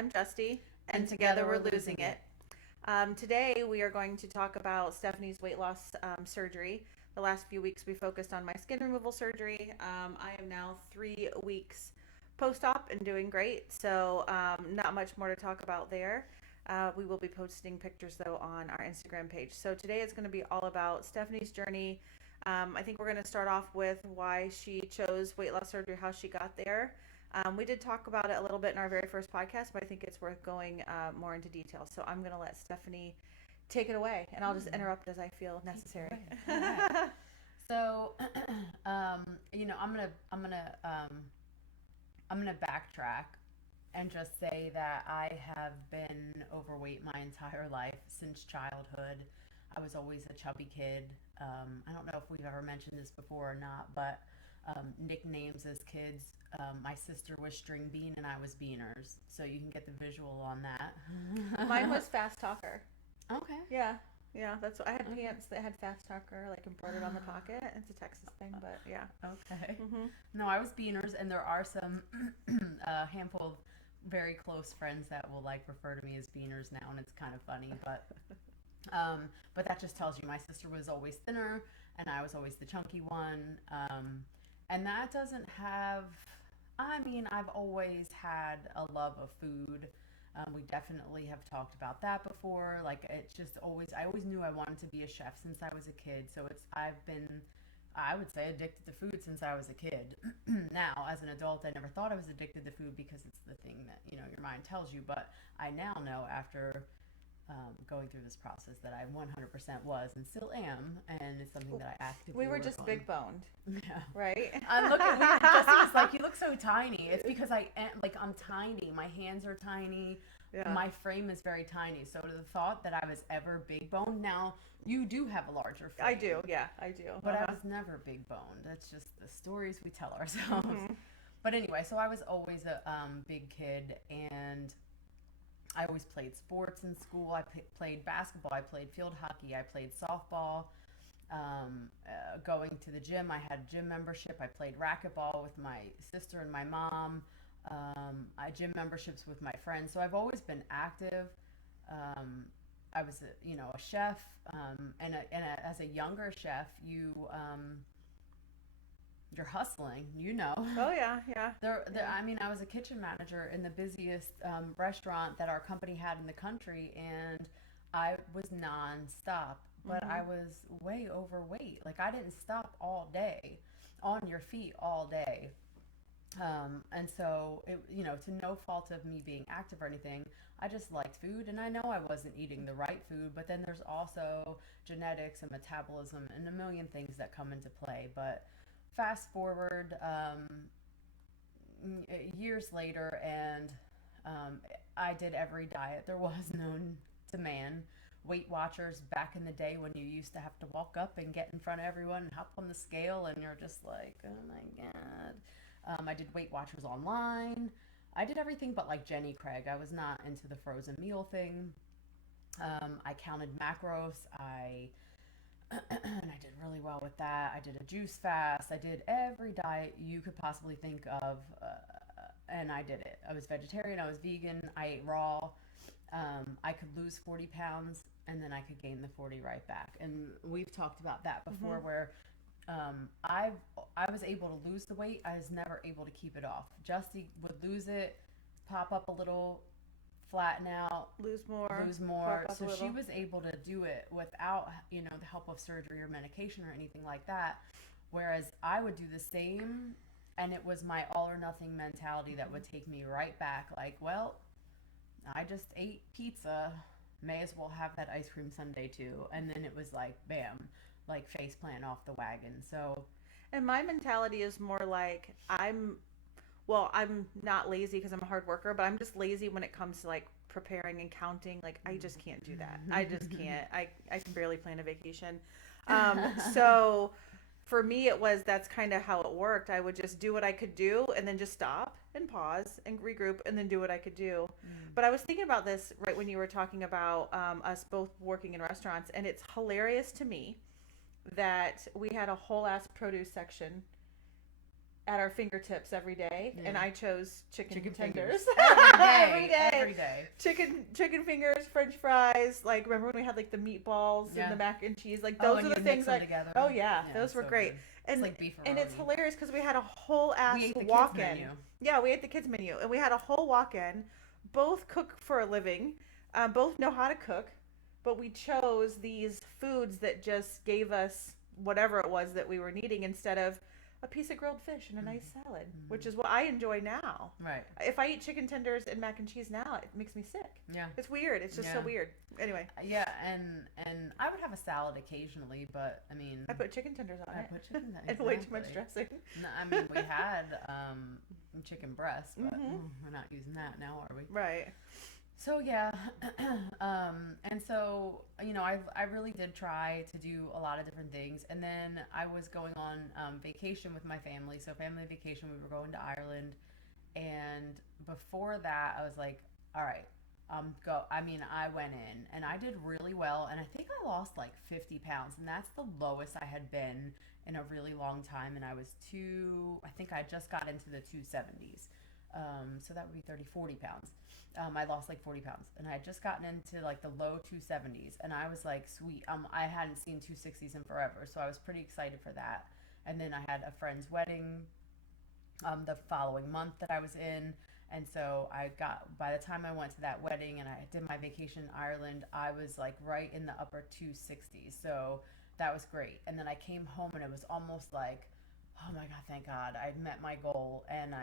I'm Justy, and together we're losing it. Today we are going to talk about Stephanie's weight loss surgery. The last few weeks we focused on my skin removal surgery. I am now 3 weeks post-op and doing great, so not much more to talk about there. We will be posting pictures though on our Instagram page. So today is going to be all about Stephanie's journey. I think we're going to start off with why she chose weight loss surgery, how she got there. We did talk about it a little bit in our very first podcast, but I think it's worth going more into detail. So I'm going to let Stephanie take it away, and I'll just interrupt as I feel necessary. Right. So, I'm gonna backtrack and just say that I have been overweight my entire life since childhood. I was always a chubby kid. I don't know if we've ever mentioned this before or not, but nicknames as kids. My sister was String Bean and I was Beaners. So you can get the visual on that. Mine was Fast Talker. Okay. Yeah. Yeah, that's what I had pants that had Fast Talker like embroidered on the pocket. It's a Texas thing, but yeah. Okay. Mm-hmm. No, I was Beaners, and there are some a handful of very close friends that will like refer to me as Beaners now, and it's kind of funny, but that just tells you my sister was always thinner, and I was always the chunky one, and that doesn't have. I mean, I've always had a love of food. We definitely have talked about that before. Like, it's just I always knew I wanted to be a chef since I was a kid. So I've been, I would say, addicted to food since I was a kid. Now, as an adult, I never thought I was addicted to food because it's the thing that, your mind tells you. But I now know after going through this process that I 100% was and still am. And it's something that I actively We were work just on. big boned. Yeah. Right? I'm looking. Justin was like, "You look so tiny." It's because I'm tiny. My hands are tiny. Yeah. My frame is very tiny. So the thought that I was ever big boned. Now you do have a larger frame. I do. Yeah, I do. But I was never big boned. That's just the stories we tell ourselves. Mm-hmm. But anyway, so I was always a big kid, and I always played sports in school. I played basketball. I played field hockey. I played softball. Going to the gym, I had a gym membership. I played racquetball with my sister and my mom. I gym memberships with my friends. So I've always been active. I was, a chef, and as a younger chef, you're hustling, Oh yeah, yeah. I mean, I was a kitchen manager in the busiest restaurant that our company had in the country, and I was nonstop. But I was way overweight. Like, I didn't stop all day, on your feet all day. And so, to no fault of me being active or anything, I just liked food. And I know I wasn't eating the right food, but then there's also genetics and metabolism and a million things that come into play. But fast forward years later, and I did every diet there was known to man. Weight Watchers back in the day when you used to have to walk up and get in front of everyone and hop on the scale, and you're just like, oh my God. I did Weight Watchers online. I did everything but like Jenny Craig. I was not into the frozen meal thing. I counted macros. And I did really well with that. I did a juice fast. I did every diet you could possibly think of, and I did it. I was vegetarian. I was vegan. I ate raw. I could lose 40 pounds, and then I could gain the 40 right back. And we've talked about that before, where I was able to lose the weight. I was never able to keep it off. Justy would lose it, pop up a little, flatten out, lose more. So she was able to do it without, the help of surgery or medication or anything like that. Whereas I would do the same, and it was my all or nothing mentality that would take me right back. Like, well, I just ate pizza, may as well have that ice cream sundae too. And then it was like, bam, like face plant off the wagon. So, and my mentality is more like I'm not lazy because I'm a hard worker, but I'm just lazy when it comes to like preparing and counting. Like, I just can't do that. I just can't. I can barely plan a vacation. So for me, that's kind of how it worked. I would just do what I could do and then just stop and pause and regroup and then do what I could do. But I was thinking about this right when you were talking about us both working in restaurants, and it's hilarious to me that we had a whole ass produce section at our fingertips every day, and I chose chicken tenders every day. every day. chicken fingers, French fries. Like, remember when we had like the meatballs and the mac and cheese? Like, those and are you the mix things them like. together. Oh yeah, those were so great. good. And It's like beef and it's Veroni. hilarious because we had a whole ass We ate the kids' walk-in. menu. Yeah, we ate the kids menu, and we had a whole walk-in. Both cook for a living, both know how to cook, but we chose these foods that just gave us whatever it was that we were needing instead of a piece of grilled fish and a nice salad, which is what I enjoy now. Right. If I eat chicken tenders and mac and cheese now, it makes me sick. Yeah. It's weird. It's just so weird. Anyway. Yeah, and I would have a salad occasionally, but I mean, I put chicken tenders on it. I put chicken and way too much dressing. No, I mean, we had chicken breast, but we're not using that now, are we? Right. So yeah, and so I really did try to do a lot of different things, and then I was going on vacation with my family. So family vacation, we were going to Ireland, and before that, I was like, all right, go. I mean, I went in and I did really well, and I think I lost like 50 pounds, and that's the lowest I had been in a really long time, and I was I think I just got into the 270s. So that would be 40 pounds. I lost like 40 pounds, and I had just gotten into like the low 270s, and I was like, sweet. I hadn't seen 260s in forever, so I was pretty excited for that. And then I had a friend's wedding the following month that I was in, and so by the time I went to that wedding and I did my vacation in Ireland, I was like right in the upper 260s, so that was great. And then I came home and it was almost like, oh my God, thank God, I met my goal, and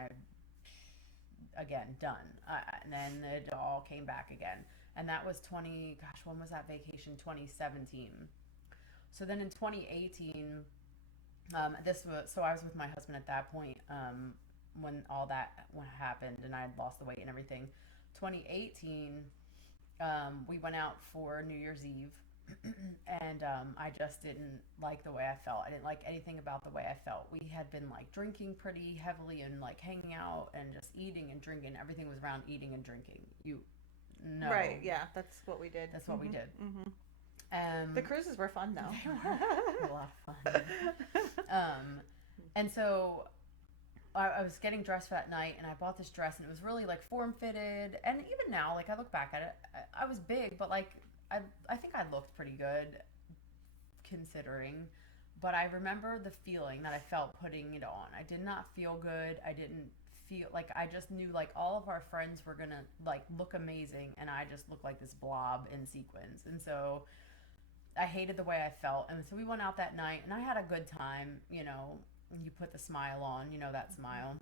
again, done. And then it all came back again. And that was when was that vacation? 2017. So then in 2018, I was with my husband at that point, when all that happened and I had lost the weight and everything. 2018, we went out for New Year's Eve. And I just didn't like the way I felt. I didn't like anything about the way I felt. We had been like drinking pretty heavily and like hanging out and just eating and drinking. Everything was around eating and drinking. Right, yeah, that's what we did. That's what we did. The cruises were fun though. A lot of fun. And so I was getting dressed for that night, and I bought this dress, and it was really like form fitted. And even now, like I look back at it, I was big, but like I think I looked pretty good considering, but I remember the feeling that I felt putting it on. I did not feel good. I didn't feel like, I just knew like all of our friends were gonna like look amazing, and I just looked like this blob in sequins. And so I hated the way I felt. And so we went out that night, and I had a good time. You put the smile on, that smile.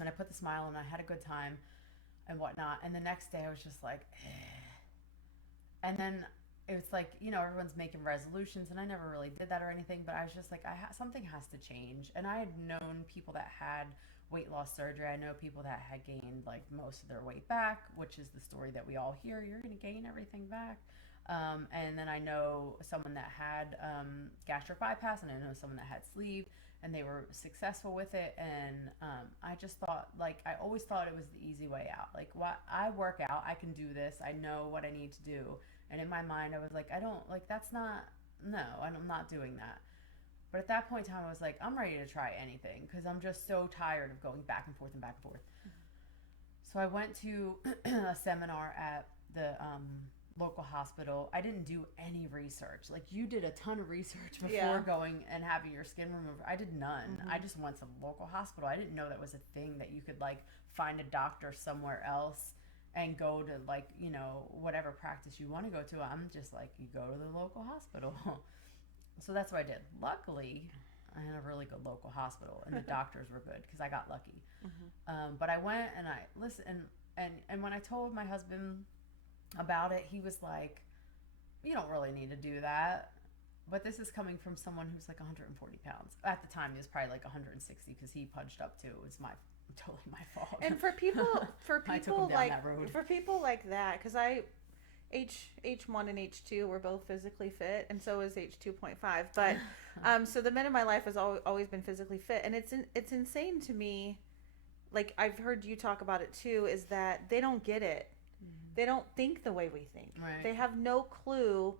And I put the smile on, and I had a good time and whatnot. And the next day I was just like, eh. And then it was like, everyone's making resolutions, and I never really did that or anything, but I was just like, something has to change. And I had known people that had weight loss surgery. I know people that had gained like most of their weight back, which is the story that we all hear. You're going to gain everything back. And then I know someone that had gastric bypass, and I know someone that had sleeve, and they were successful with it. And I just thought, like, I always thought it was the easy way out. Like, I work out, I can do this, I know what I need to do. And in my mind, I was like, I'm not doing that. But at that point in time, I was like, I'm ready to try anything, because I'm just so tired of going back and forth and back and forth. So I went to a seminar at the local hospital. I didn't do any research. Like, you did a ton of research before going and having your skin removed. I did none. I just went to the local hospital. I didn't know that was a thing, that you could like find a doctor somewhere else and go to like, whatever practice you want to go to. I'm just like, you go to the local hospital. So that's what I did. Luckily, I had a really good local hospital, and the doctors were good, because I got lucky. But I went and I listened, and when I told my husband about it, he was like, you don't really need to do that. But this is coming from someone who's like 140 pounds. At the time, he was probably like 160, because he punched up too. It was totally my fault. And for people I took him down like that road. for people like that, because H1 and H2 were both physically fit, and so is H2.5. But so the men in my life has always been physically fit, and it's insane to me. Like, I've heard you talk about it too, is that they don't get it. They don't think the way we think. Right. They have no clue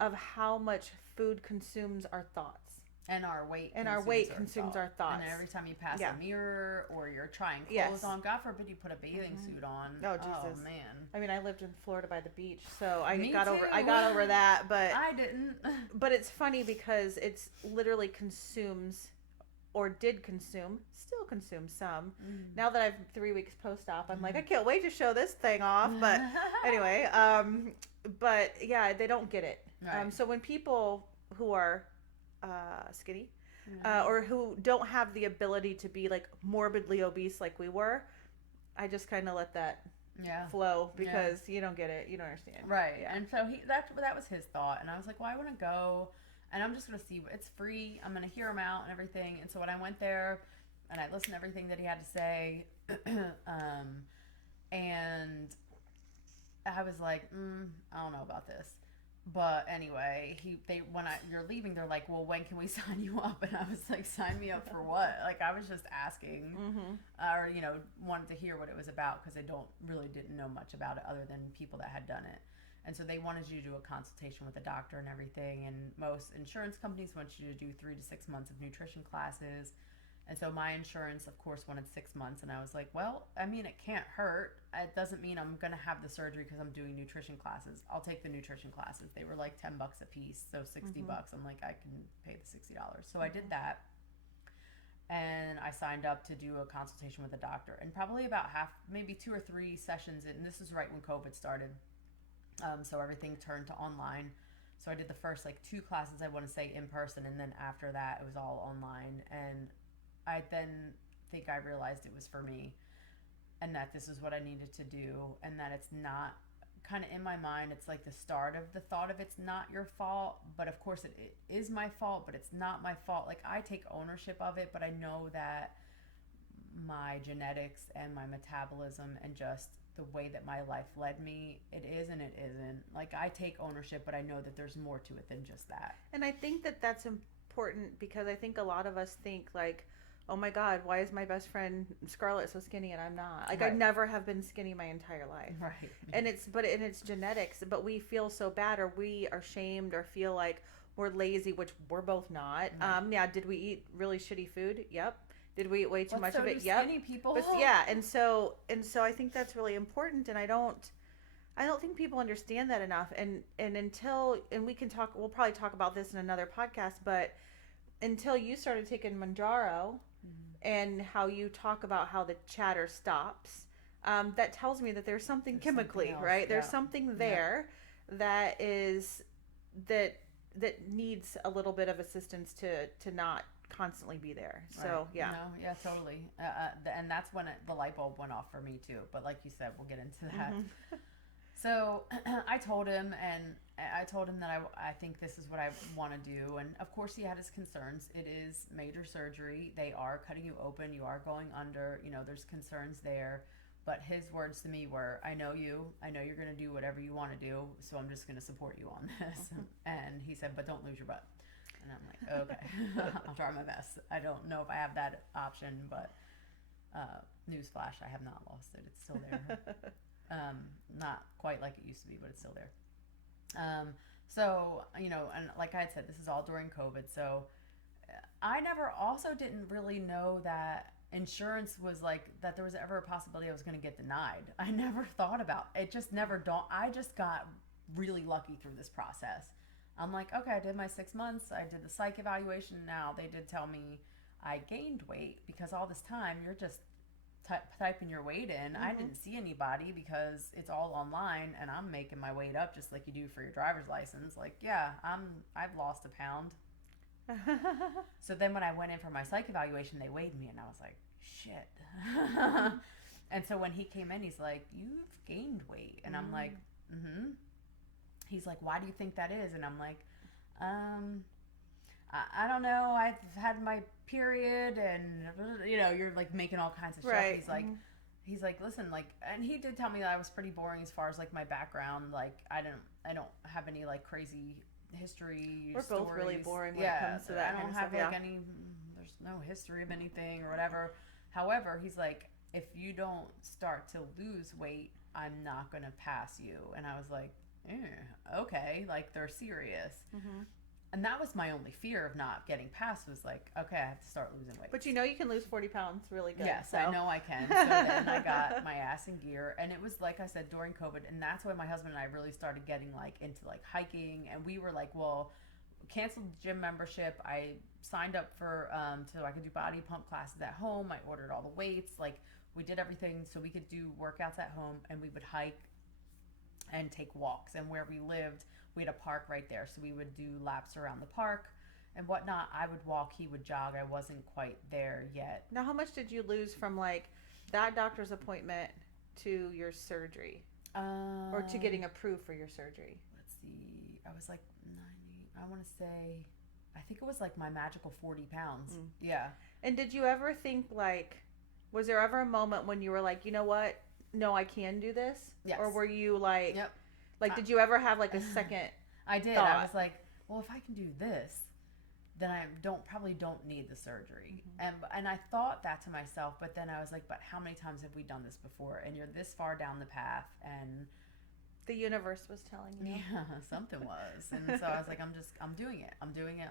of how much food consumes our thoughts. And our weight and our weight consumes our thoughts. And every time you pass Yeah. a mirror or you're trying clothes Yes. on, God forbid you put a bathing suit on. Oh, Jesus. Man. I mean, I lived in Florida by the beach, so I Me got too. over that, but I didn't. but it's funny because it's literally consumes or did consume, still consumes some. Now that I've 3 weeks post-op, I'm like, I can't wait to show this thing off. But anyway, but yeah, they don't get it. Right. So when people who are skinny or who don't have the ability to be like morbidly obese like we were, I just kind of let that flow because you don't get it, you don't understand. Right. Yeah. And so that was his thought, and I was like, well, I want to go. And I'm just going to see. It's free. I'm going to hear him out and everything. And so when I went there and I listened to everything that he had to say, and I was like, I don't know about this. But anyway, you're leaving, they're like, well, when can we sign you up? And I was like, sign me up for what? Like, I was just asking, or, wanted to hear what it was about because I didn't know much about it other than people that had done it. And so they wanted you to do a consultation with a doctor and everything. And most insurance companies want you to do 3 to 6 months of nutrition classes. And so my insurance, of course, wanted 6 months. And I was like, well, I mean, it can't hurt. It doesn't mean I'm going to have the surgery because I'm doing nutrition classes. I'll take the nutrition classes. They were like $10 a piece. So $60. I'm like, I can pay the $60. So I did that. And I signed up to do a consultation with a doctor. And probably about maybe 2 or 3 sessions. And this was right when COVID started. So everything turned to online. So I did the first 2 classes, I want to say, in person. And then after that, it was all online. And I then think I realized it was for me and that this is what I needed to do, and that it's not kind of in my mind. It's like the start of the thought of it's not your fault, but of course it is my fault, but it's not my fault. Like, I take ownership of it, but I know that my genetics and my metabolism and just the way that my life led me, it is and it isn't. Like, I take ownership, but I know that there's more to it than just that. And I think that that's important because I think a lot of us think like, oh my God, why is my best friend Scarlett so skinny and I'm not? Like, I never have been skinny my entire life. Right. And it's genetics, but we feel so bad, or we are shamed, or feel like we're lazy, which we're both not. Yeah, did we eat really shitty food? Yep. Did we eat way too much of it? Yep. Skinny people. But yeah, and so I think that's really important, and I don't think people understand that enough. And we'll probably talk about this in another podcast, but until you started taking Manjaro, and how you talk about how the chatter stops, that tells me that there's something chemically, something else, right? There's something there that needs a little bit of assistance to not constantly be there. So yeah. Yeah, totally. And that's when the light bulb went off for me too. But like you said, we'll get into that. So I told him, that I think this is what I want to do. And of course he had his concerns. It is major surgery. They are cutting you open. You are going under, there's concerns there. But his words to me were, I know you're going to do whatever you want to do. So I'm just going to support you on this. And he said, but don't lose your butt. And I'm like, okay, I'll try my best. I don't know if I have that option, but newsflash, I have not lost it. It's still there. Not quite like it used to be, but it's still there. So, and like I had said, this is all during COVID. So I didn't really know that insurance was that there was ever a possibility I was going to get denied. I never thought about it. Just never dawned. I just got really lucky through this process. I'm like, okay, I did my 6 months. I did the psych evaluation. Now they did tell me I gained weight because all this time you're just typing your weight in. I didn't see anybody because it's all online, and I'm making my weight up just like you do for your driver's license. Like, yeah, I've lost a pound. So then when I went in for my psych evaluation, they weighed me, and I was like, shit. And so when he came in, he's like, you've gained weight. And I'm like, He's like, why do you think that is? And I'm like, I don't know. I've had my period, and you're like making all kinds of stuff. Right. He's like, listen, and he did tell me that I was pretty boring as far as my background. Like, I don't have any crazy history. We're stories. both really boring when it comes to that. I don't have any. There's no history of anything or whatever. However, he's like, if you don't start to lose weight, I'm not gonna pass you. And I was like, okay, they're serious. and that was my only fear of not getting past, was like, okay, I have to start losing weight. But you can lose 40 pounds really good. Yes, so. I know I can. So then I got my ass in gear, and it was, like I said, during COVID, and that's when my husband and I really started getting like into like hiking, and we were like, well, canceled the gym membership. I signed up for so I could do body pump classes at home. I ordered all the weights. Like, we did everything so we could do workouts at home, and we would hike and take walks. And where we lived, we had a park right there, so we would do laps around the park and whatnot. I would walk, he would jog. I wasn't quite there yet. Now, how much did you lose from like that doctor's appointment to your surgery, or to getting approved for your surgery? Let's see. I was like 90. I want to say, I think it was like my magical 40 pounds. Yeah. And did you ever think, like, was there ever a moment when you were like, you know what? No, I can do this? Yes. Or were you like, Yep. like, did you ever have like a second? I did. thought? I was like, well, if I can do this, then I probably don't need the surgery. And I thought that to myself, but then I was like, but how many times have we done this before? And you're this far down the path, and The universe was telling you. yeah, something was. And so I was like, I'm doing it. I'm doing it.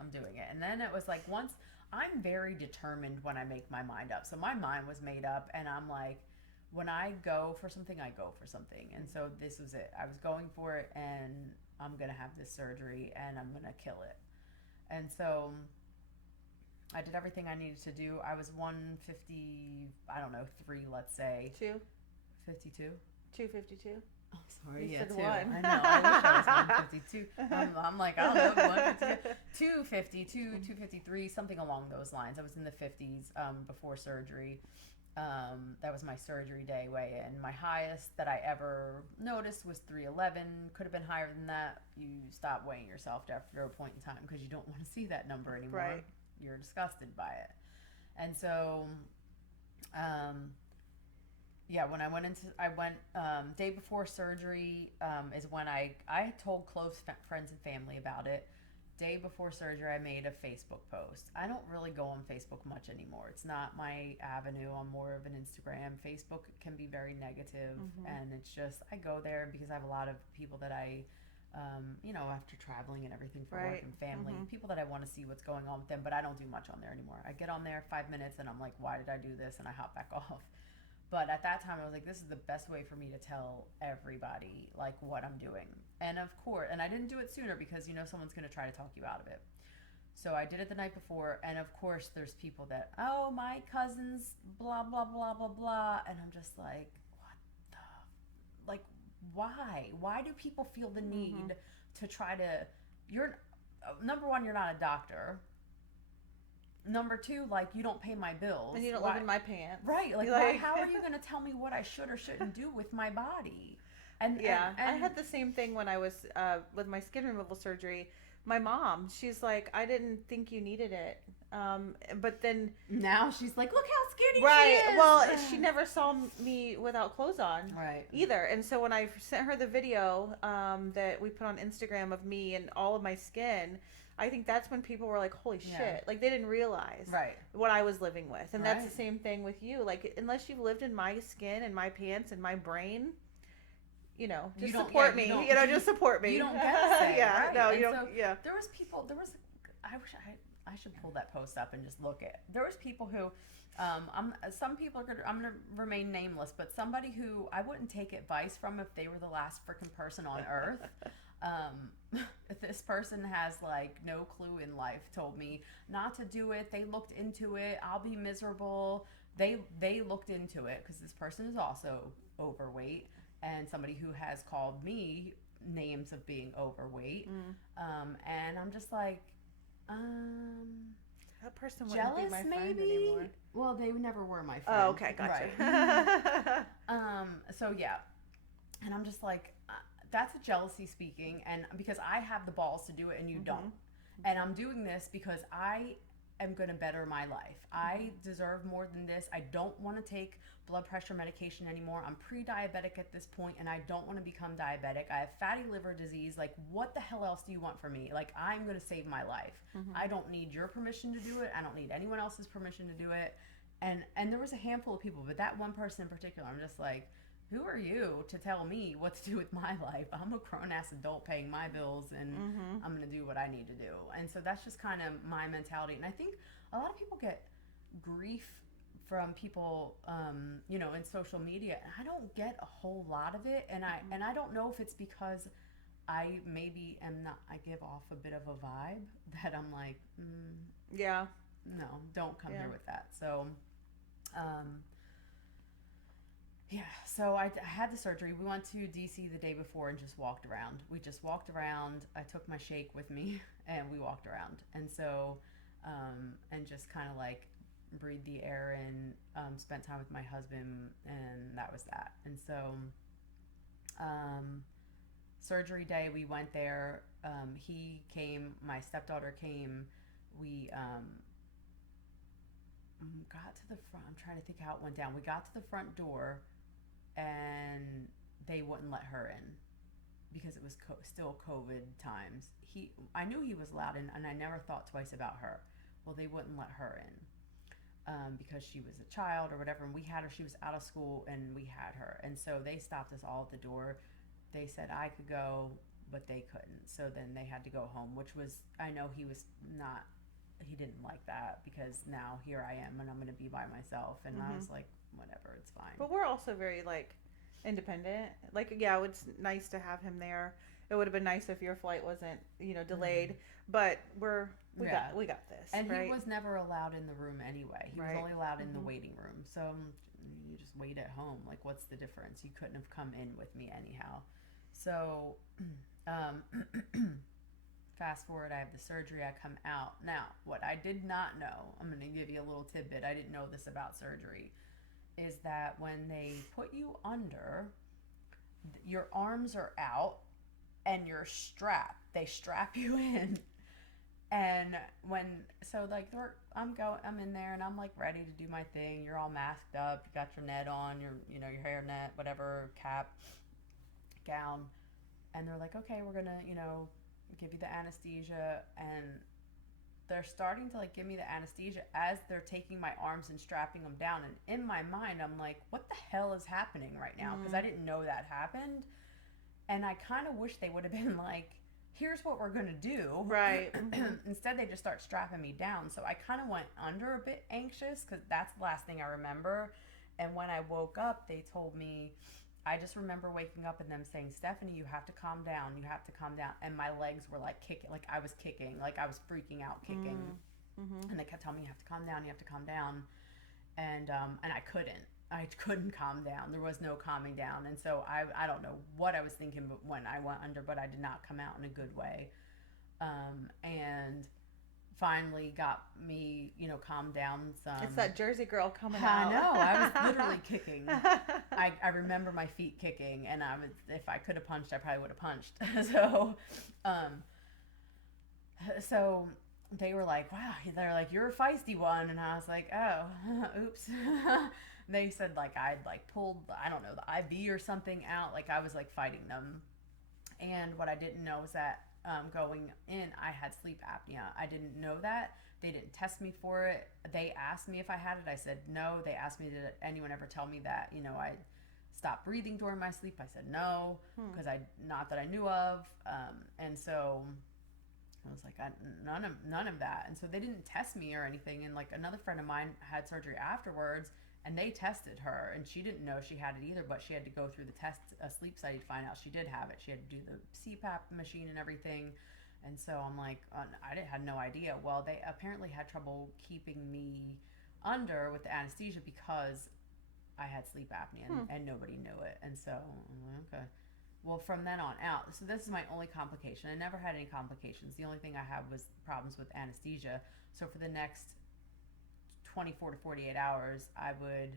And then it was like, once, I'm very determined when I make my mind up. So my mind was made up, and I'm like, when I go for something, I go for something. And so this was it. I was going for it, and I'm going to have this surgery, and I'm going to kill it. And so I did everything I needed to do. I was 150, I don't know, 3, let's say. 52? 252. Oh, sorry. You Yeah, said 2. one. I know. I wish I was 152. I'm like, I don't know, 152, 252, 253, something along those lines. I was in the 50s before surgery. That was my surgery day weigh-in. My highest that I ever noticed was 311. Could have been higher than that. You stop weighing yourself after a point in time because you don't want to see that number anymore. Right. You're disgusted by it. And so, yeah, when I went day before surgery is when I told close friends and family about it. Day before surgery, I made a Facebook post. I don't really go on Facebook much anymore. It's not my avenue. I'm more of an Instagram. Facebook can be very negative, and it's just, I go there because I have a lot of people that I, after traveling and everything for work and family, people that I want to see what's going on with them, but I don't do much on there anymore. I get on there 5 minutes, and I'm like, why did I do this? And I hop back off. But at that time, I was like, this is the best way for me to tell everybody, like, what I'm doing. And of course, and I didn't do it sooner because, someone's going to try to talk you out of it. So I did it the night before. And of course, there's people that, oh, my cousin's blah, blah, blah, blah, blah. And I'm just like, what the, like, why? Why do people feel the need to try to, number one, you're not a doctor. Number 2, like, you don't pay my bills. And you don't live in my pants. Right. Like, how are you going to tell me what I should or shouldn't do with my body? And I had the same thing when I was with my skin removal surgery. My mom, she's like, I didn't think you needed it. But then now she's like, look how skinny right. she is. Well, she never saw me without clothes on either. And so when I sent her the video that we put on Instagram of me and all of my skin, I think that's when people were like, holy shit. Like, they didn't realize what I was living with. And that's the same thing with you. Like, unless you've lived in my skin and my pants and my brain, just support me. Just support me. You don't get to say, yeah, right? no, and you don't. So yeah. I wish I should pull that post up and just look at. There was people who, some people I'm gonna remain nameless, but somebody who I wouldn't take advice from if they were the last freaking person on earth. This person has like no clue in life, told me not to do it. They looked into it. I'll be miserable. They looked into it because this person is also overweight, and somebody who has called me names of being overweight. And I'm just like, that person wouldn't jealous be my friend maybe. anymore. Well, they never were my friend. Oh, okay, gotcha. Right. So yeah, and I'm just like, that's a jealousy speaking, and because I have the balls to do it and you don't, and I'm doing this because I am going to better my life. I deserve more than this. I don't want to take blood pressure medication anymore. I'm pre-diabetic at this point, and I don't want to become diabetic. I have fatty liver disease. Like, what the hell else do you want from me? Like, I'm going to save my life. I don't need your permission to do it. I don't need anyone else's permission to do it. And there was a handful of people, but that one person in particular, I'm just like, who are you to tell me what to do with my life? I'm a grown-ass adult paying my bills, and I'm going to do what I need to do. And so that's just kind of my mentality. And I think a lot of people get grief from people, in social media. And I don't get a whole lot of it. And I don't know if it's because I maybe am not, I give off a bit of a vibe that I'm like, Yeah. no, don't come here with that. So, so I had the surgery. We went to DC the day before and just walked around. We just walked around. I took my shake with me and we walked around. And so, and just kind of like breathed the air in, spent time with my husband, and that was that. And so, surgery day, we went there. He came, my stepdaughter came. We got to the front. I'm trying to think how it went down. We got to the front door, and they wouldn't let her in because it was still COVID times. I knew he was allowed in, and I never thought twice about her. Well, they wouldn't let her in because she was a child or whatever, and we had her. She was out of school, and we had her, and so they stopped us all at the door. They said I could go, but they couldn't. So then they had to go home, which was, I know he didn't like that, because now here I am and I'm going to be by myself. And I was like, whatever, it's fine. But we're also very like independent. Like, it's nice to have him there. It would have been nice if your flight wasn't, delayed, but we got this. And right? He was never allowed in the room anyway. He was only allowed in the waiting room. So you just wait at home. Like, what's the difference? You couldn't have come in with me anyhow. So, fast forward, I have the surgery, I come out. Now, what I did not know, I'm going to give you a little tidbit, I didn't know this about surgery, is that when they put you under, your arms are out and you're strapped. They strap you in. And I'm in there and I'm like ready to do my thing. You're all masked up, you got your net on, your hair net, whatever, cap, gown, and they're like, okay, we're gonna give you the anesthesia. And they're starting to like give me the anesthesia as they're taking my arms and strapping them down, and in my mind I'm like, what the hell is happening right now? Because I didn't know that happened. And I kind of wish they would have been like, here's what we're gonna do, right? Instead they just start strapping me down. So I kind of went under a bit anxious, because that's the last thing I remember. And when I woke up, they told me, I just remember waking up and them saying, Stephanie, you have to calm down. You have to calm down. And my legs were like kicking, like I was kicking, like I was freaking out kicking. And they kept telling me, you have to calm down. You have to calm down. And I couldn't calm down. There was no calming down. And so I don't know what I was thinking when I went under, but I did not come out in a good way. And finally got me, calmed down some. It's that Jersey girl coming out. I know. I was literally kicking. I remember my feet kicking, and if I could have punched, I probably would have punched. So they were like, wow. They're like, you're a feisty one. And I was like, oh, oops. They said like I'd like pulled, I don't know, the IV or something out. Like I was like fighting them. And what I didn't know was that going in, I had sleep apnea. I didn't know that. They didn't test me for it. They asked me if I had it. I said no. They asked me, did anyone ever tell me that, I stopped breathing during my sleep? I said no, because not that I knew of. And so I was like, none of that. And so they didn't test me or anything. And like another friend of mine had surgery afterwards, and they tested her, and she didn't know she had it either, but she had to go through the test, a sleep study, to find out she did have it. She had to do the CPAP machine and everything. And so I'm like, had no idea. Well, they apparently had trouble keeping me under with the anesthesia because I had sleep apnea, and nobody knew it. And so I'm like, okay. Well, from then on out, so this is my only complication. I never had any complications. The only thing I had was problems with anesthesia. So for the next 24 to 48 hours, I would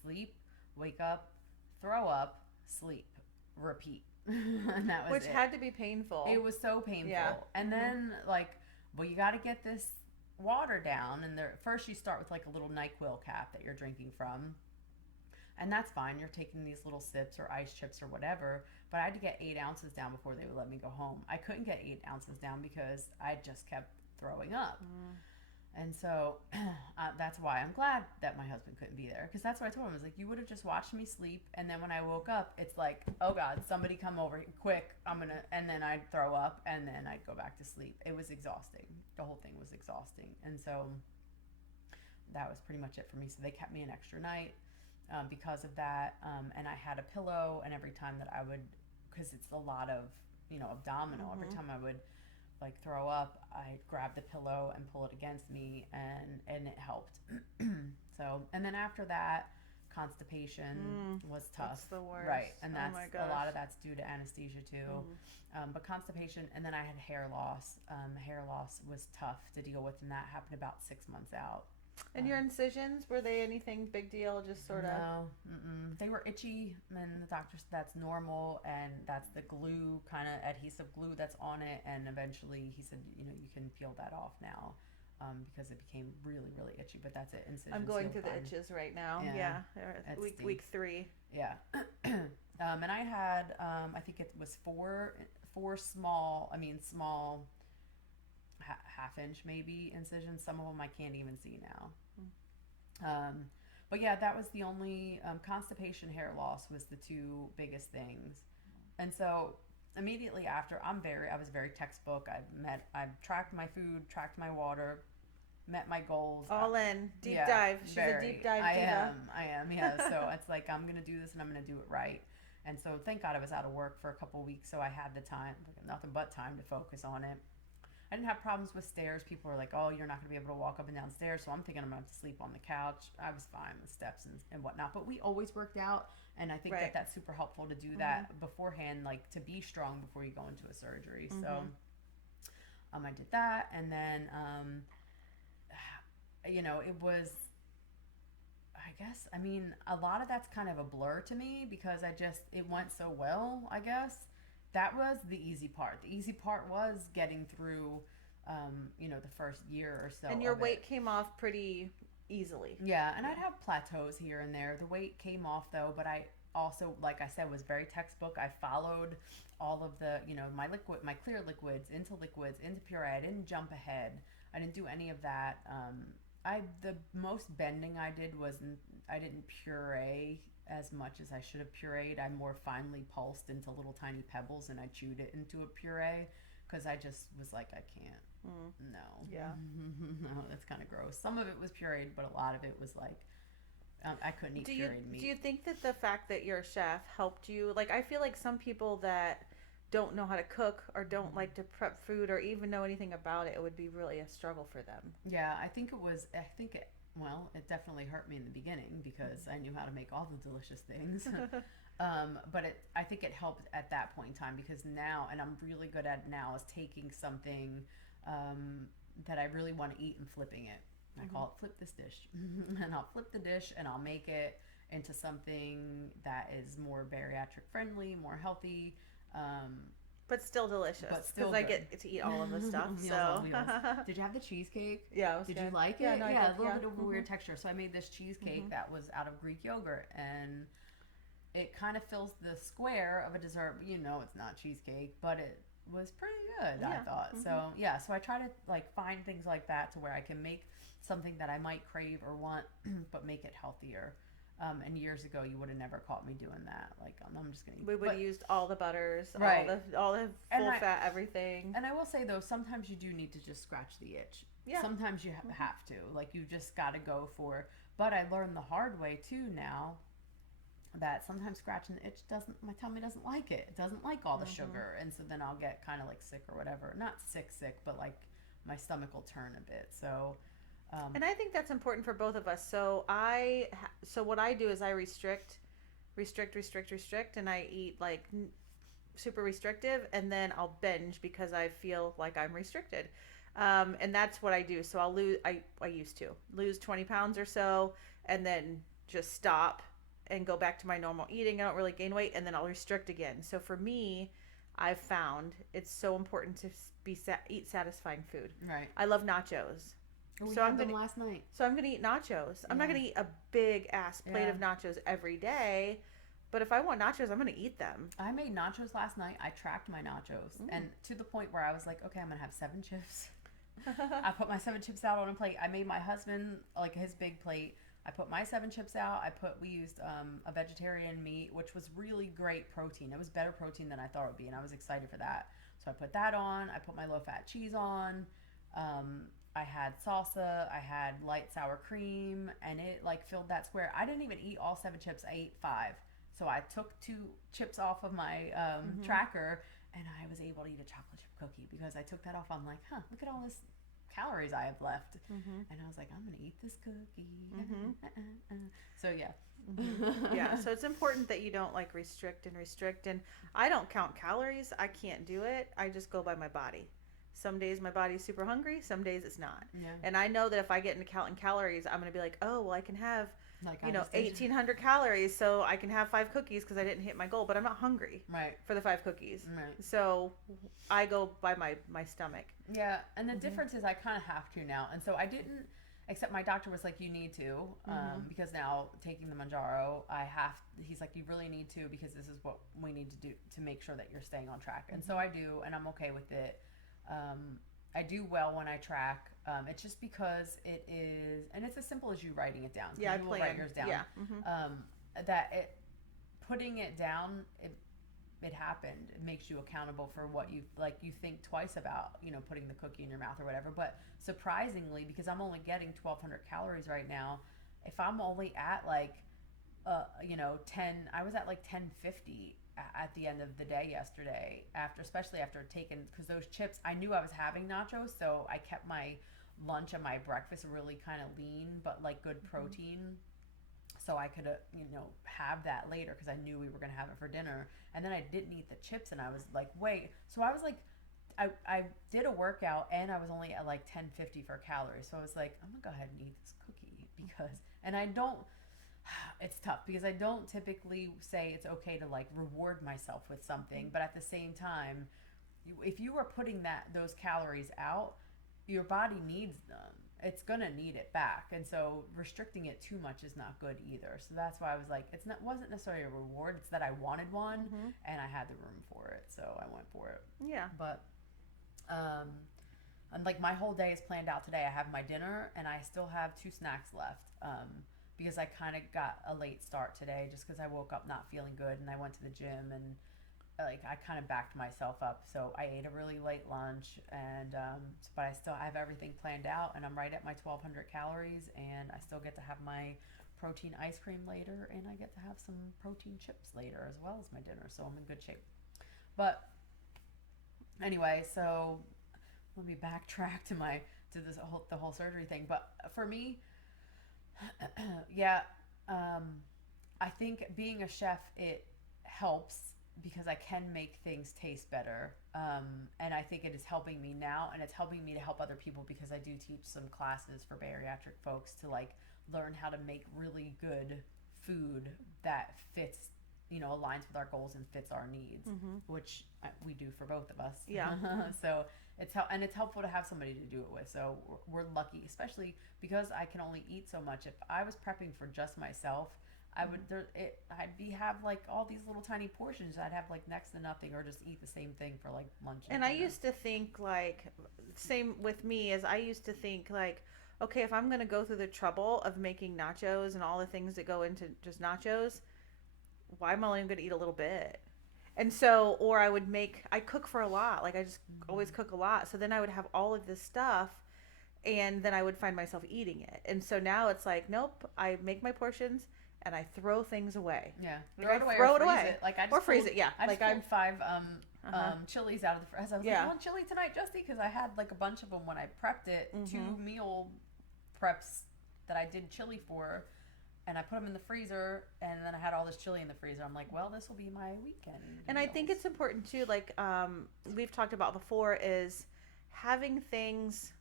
sleep, wake up, throw up, sleep, repeat. And that was Which had to be painful. It was so painful. Yeah. And then like, well, you got to get this water down. And first you start with like a little NyQuil cap that you're drinking from. And that's fine. You're taking these little sips or ice chips or whatever. But I had to get 8 ounces down before they would let me go home. I couldn't get 8 ounces down because I just kept throwing up. And so that's why I'm glad that my husband couldn't be there, because that's what I told him. I was like, you would have just watched me sleep, and then when I woke up, it's like, oh God, somebody come over quick. And then I'd throw up, and then I'd go back to sleep. It was exhausting. The whole thing was exhausting, and so that was pretty much it for me. So they kept me an extra night because of that, and I had a pillow, and every time that I would, because it's a lot of abdominal. Every time I would like throw up, I grab the pillow and pull it against me, and it helped. So, and then after that, constipation was tough. That's the worst. Right, and Oh that's my a lot gosh. of that's due to anesthesia too. But constipation, and then I had hair loss. Hair loss was tough to deal with, and that happened about 6 months out. And your incisions, were they anything big deal? Just sort of. No, they were itchy, and the doctor said that's normal, and that's the glue, kind of adhesive glue that's on it. And eventually, he said, you can peel that off now, because it became really, really itchy. But that's it. Incisions. I'm going heal through the fine. itches right now. Yeah, Yeah. that Week stinks. 3. Yeah. And I had, I think it was four small, half-inch maybe incisions. Some of them I can't even see now. But yeah, that was the only constipation, hair loss was the two biggest things. And so immediately after, I was very textbook. I tracked my food, tracked my water, met my goals. All in. Deep Yeah, dive. She's a very. deep dive I diva. am, yeah. So it's like, I'm going to do this and I'm going to do it right. And so thank God I was out of work for a couple weeks, so I had the time, nothing but time to focus on it. I didn't have problems with stairs. People were like, oh, you're not going to be able to walk up and down stairs. So I'm thinking I'm going to have to sleep on the couch. I was fine with steps and whatnot. But we always worked out. And I think Right. that that's super helpful to do that beforehand, like to be strong before you go into a surgery. So I did that. And then, it was, I guess, a lot of that's kind of a blur to me because it went so well, I guess. That was the easy part. The easy part was getting through, the first year or so. And your of weight it. came off pretty easily. Yeah, and I'd have plateaus here and there. The weight came off though, but I also, like I said, was very textbook. I followed all of the, my clear liquids into puree. I didn't jump ahead. I didn't do any of that. The most bending I did was I didn't puree as much as I should have pureed. I more finely pulsed into little tiny pebbles and I chewed it into a puree because I just was like, I can't. No. Yeah. No, that's kind of gross. Some of it was pureed, but a lot of it was like, I couldn't eat pureed meat. Do you think that the fact that you're a chef helped you? Like, I feel like some people that don't know how to cook or don't like to prep food or even know anything about it, it would be really a struggle for them. Yeah, it definitely hurt me in the beginning because I knew how to make all the delicious things. But I think it helped at that point in time because now, and I'm really good at it now, is taking something that I really want to eat and flipping it. I call it flip this dish. And I'll flip the dish and I'll make it into something that is more bariatric friendly, more healthy. But still delicious. But still because I good. get to eat all of the stuff. Meals So on Wheels. Did you have the cheesecake? yeah, it was Did good. you like it? Yeah, no, I Yeah, did. a little Yeah. bit of a weird texture. So I made this cheesecake that was out of Greek yogurt, and it kind of fills the square of a dessert. But it's not cheesecake, but it was pretty good. I Yeah. thought so. Yeah, so I try to find things like that to where I can make something that I might crave or want, but make it healthier. And years ago, you would have never caught me doing that. Like, I'm just gonna. We would have used all the butters, Right. all the full fat, everything. And I will say though, sometimes you do need to just scratch the itch. Yeah. Sometimes you have to. Like, you just got to go for. But I learned the hard way too now. That sometimes scratching the itch my tummy doesn't like it. It doesn't like all the sugar, and so then I'll get kind of like sick or whatever. Not sick, but like my stomach will turn a bit. So. And I think that's important for both of us. So what I do is I restrict, and I eat like super restrictive, and then I'll binge because I feel like I'm restricted. And that's what I do. So I'll lose. I used to lose 20 pounds or so, and then just stop and go back to my normal eating. I don't really gain weight, and then I'll restrict again. So for me, I've found it's so important to eat satisfying food. Right. I love nachos. We So had I'm them gonna last night. So I'm gonna eat nachos. I'm not Yeah. gonna eat a big ass plate Yeah. of nachos every day, but if I want nachos, I'm gonna eat them. I made nachos last night. I tracked my nachos, and to the point where I was like, okay, I'm gonna have 7 chips. I put my 7 chips out on a plate. I made my husband like his big plate. I put my 7 chips out. We used a vegetarian meat, which was really great protein. It was better protein than I thought it would be, and I was excited for that. So I put that on. I put my low fat cheese on. I had salsa. I had light sour cream, and it like filled that square. I didn't even eat all 7 chips. I ate 5. So I took 2 chips off of my tracker, and I was able to eat a chocolate chip cookie because I took that off. I'm like, look at all this calories I have left. And I was like, I'm gonna eat this cookie. So yeah. Yeah, so it's important that you don't like restrict, and I don't count calories. I can't do it. I just go by my body. Some days my body's super hungry, some days it's not. Yeah. And I know that if I get into counting calories, I'm going to be like, oh, well, I can have, Like 1,800 calories, so I can have 5 cookies because I didn't hit my goal, but I'm not hungry Right. for the 5 cookies. Right. So I go by my stomach. Yeah, and the difference is I kind of have to now, and so I didn't. Except my doctor was like, you need to, because now taking the Manjaro, he's like, you really need to, because this is what we need to do to make sure that you're staying on track. And so I do, and I'm okay with it. I do well when I track. It's just because it is, and it's as simple as you writing it down. Yeah, I will plan. write yours down. Yeah. Putting it down, it happened. It makes you accountable for what you think twice about, putting the cookie in your mouth or whatever. But surprisingly, because I'm only getting 1,200 calories right now, if I'm only at 10, I was at 1050 at the end of the day yesterday, especially after taking, because those chips, I knew I was having nachos, so I kept my lunch and my breakfast really kind of lean, but good protein. So I could, have that later because I knew we were going to have it for dinner. And then I didn't eat the chips, and I was like, wait. So I was like, I did a workout, and I was only at 1050 for calories. So I was like, I'm going to go ahead and eat this cookie and I don't, it's tough because I don't typically say it's okay to reward myself with something. But at the same time, if you are putting those calories out, your body needs them. It's gonna need it back, and so restricting it too much is not good either. So that's why I was like, wasn't necessarily a reward. It's that I wanted one, and I had the room for it, so I went for it. Yeah. But, and my whole day is planned out today. I have my dinner, and I still have 2 snacks left. Because I kind of got a late start today, just because I woke up not feeling good, and I went to the gym, and I kind of backed myself up. So I ate a really late lunch, and but I still have everything planned out, and I'm right at my 1,200 calories, and I still get to have my protein ice cream later, and I get to have some protein chips later as well as my dinner. So I'm in good shape. But anyway, so let me backtrack to the whole surgery thing. But for me, yeah, I think being a chef, it helps because I can make things taste better. And I think it is helping me now, and it's helping me to help other people because I do teach some classes for bariatric folks to learn how to make really good food that fits, aligns with our goals and fits our needs, which we do for both of us. Yeah. So it's helpful to have somebody to do it with. So we're lucky, especially because I can only eat so much. If I was prepping for just myself, I'd have all these little tiny portions. I'd have next to nothing, or just eat the same thing for lunch. And I used to think same with me, as I used to think okay, if I'm going to go through the trouble of making nachos and all the things that go into just nachos, why am I only going to eat a little bit? And so, or I cook for a lot. I just always cook a lot. So then I would have all of this stuff, and then I would find myself eating it. And so now it's nope, I make my portions and I throw things away. Yeah. Throw it away. Or freeze it, yeah. I just pulled 5 chilies out of the fridge. I was like, you want chili tonight, Justy? Because I had a bunch of them when I prepped it, 2 meal preps that I did chili for. And I put them in the freezer, and then I had all this chili in the freezer. I'm like, well, this will be my weekend. And I think it's important too, we've talked about before, is having things,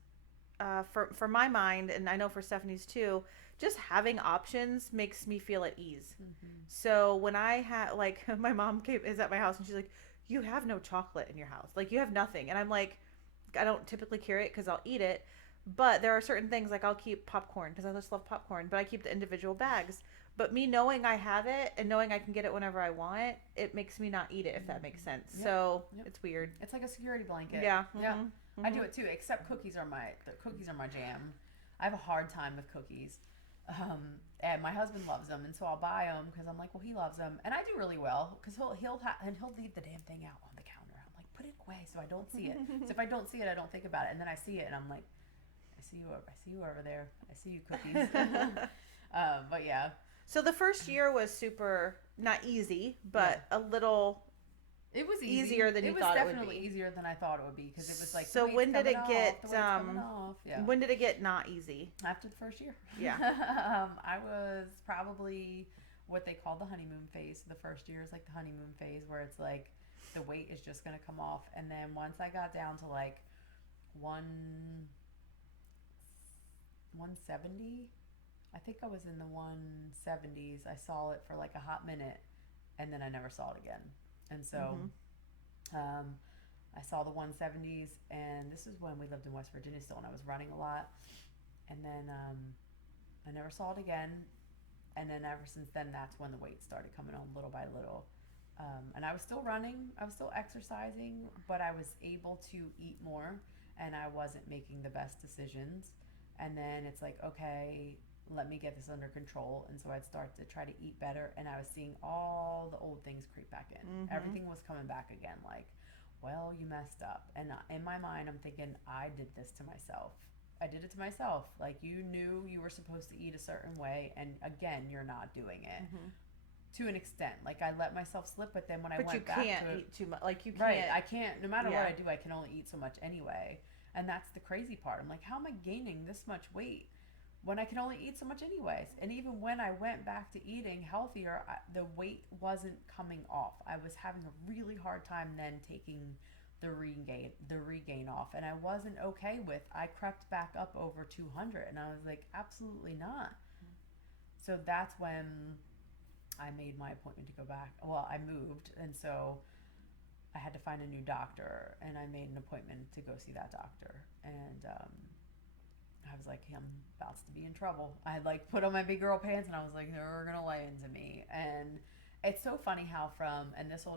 for my mind, and I know for Stephanie's too, just having options makes me feel at ease. So when I had, my mom is at my house, and she's like, you have no chocolate in your house. You have nothing. And I'm like, I don't typically carry it because I'll eat it. But there are certain things, I'll keep popcorn because I just love popcorn, but I keep the individual bags. But me knowing I have it and knowing I can get it whenever I want, it makes me not eat it, if that makes sense. Yep. So Yep. it's weird. It's like a security blanket. Yeah. Yeah. Mm-hmm. I do Mm-hmm. it too, except the cookies are my jam. I have a hard time with cookies. And my husband loves them, and so I'll buy them because I'm like, well, he loves them, and I do really well because he'll leave the damn thing out on the counter. I'm like, put it away so I don't see it. So if I don't see it, I don't think about it, and then I see it, and I'm like, I see you over there. I see you, cookies. But yeah. So the first year was super not easy, but a little It was easy. easier than you thought it would be. It was definitely easier than I thought it would be because it was like. So when did it get? Yeah. When did it get not easy? After the first year. Yeah. I was probably what they call the honeymoon phase. The first year is like the honeymoon phase where it's like the weight is just gonna come off, and then once I got down to like 170, I think I was in the 170s. I saw it for like a hot minute, and then I never saw it again. And so, I saw the 170s, and this is when we lived in West Virginia still, and I was running a lot. And then I never saw it again. And then ever since then, that's when the weight started coming on little by little. And I was still running, I was still exercising, but I was able to eat more, and I wasn't making the best decisions. And then it's like, okay, let me get this under control. And so I'd start to try to eat better, and I was seeing all the old things creep back in. Mm-hmm. Everything was coming back again, like, well, you messed up. And in my mind, I'm thinking, I did this to myself. I did it to myself. Like, you knew you were supposed to eat a certain way, and again, you're not doing it. To an extent. Like, I let myself slip, but then when I went back to it. But you can't eat too much. Like, you can't. Right, I can't. No matter what I do, I can only eat so much anyway. And that's the crazy part. I'm like, how am I gaining this much weight when I can only eat so much anyways? And even when I went back to eating healthier, the weight wasn't coming off. I was having a really hard time then taking the regain off, and I wasn't okay with. I crept back up over 200, and I was like, absolutely not. So that's when I made my appointment to go back. Well, I moved, and so I had to find a new doctor, and I made an appointment to go see that doctor. And I was like, I'm about to be in trouble. I had like put on my big girl pants, and I was like, they're gonna lay into me. And it's so funny how and this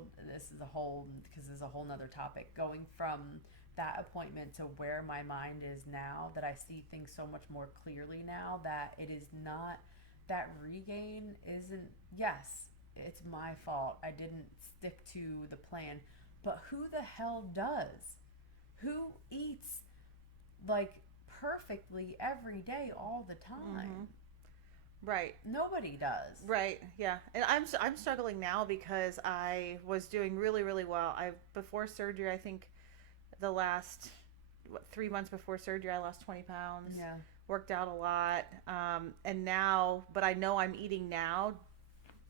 is a whole, because there's a whole nother topic, going from that appointment to where my mind is now, that I see things so much more clearly now, that it is not, that regain isn't, yes, it's my fault. I didn't stick to the plan, but who the hell does? Who eats like perfectly every day all the time? Right. Nobody does. Right. Yeah. And I'm struggling now because I was doing really, really well. Before surgery, I think the last 3 months before surgery, I lost 20 pounds. Yeah. Worked out a lot. And now, but I know I'm eating now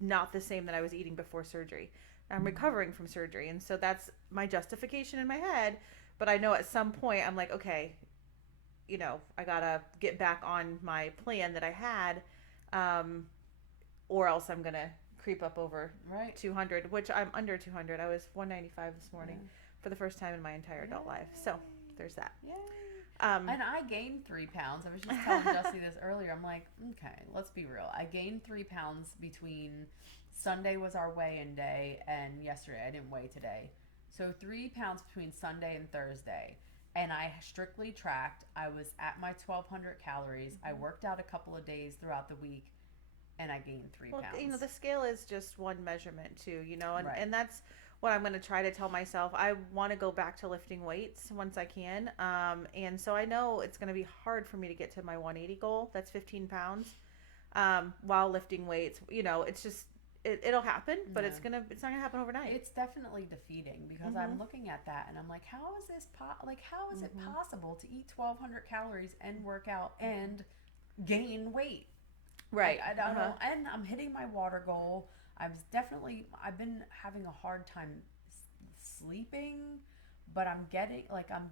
not the same that I was eating before surgery. I'm recovering from surgery, and so that's my justification in my head. But I know at some point I'm like, okay, I gotta get back on my plan that I had. Or else I'm gonna creep up over 200, which I'm under 200. I was 195 this morning for the first time in my entire adult life. So there's that. Yay. And I gained 3 pounds. I was just telling Jesse this earlier. I'm like, okay, let's be real. I gained 3 pounds between Sunday was our weigh-in day, and yesterday. I didn't weigh today. So 3 pounds between Sunday and Thursday. And I strictly tracked. I was at my 1,200 calories. I worked out a couple of days throughout the week, and I gained 3 pounds. The scale is just one measurement too, and that's what I'm going to try to tell myself. I want to go back to lifting weights once I can. And so I know it's going to be hard for me to get to my 180 goal. That's 15 pounds, while lifting weights. It's just, it'll happen, but it's not gonna happen overnight. It's definitely defeating because I'm looking at that and I'm like, how is this how is it possible to eat 1,200 calories and work out and gain weight? Right. I don't know. And I'm hitting my water goal. I've been having a hard time sleeping, but I'm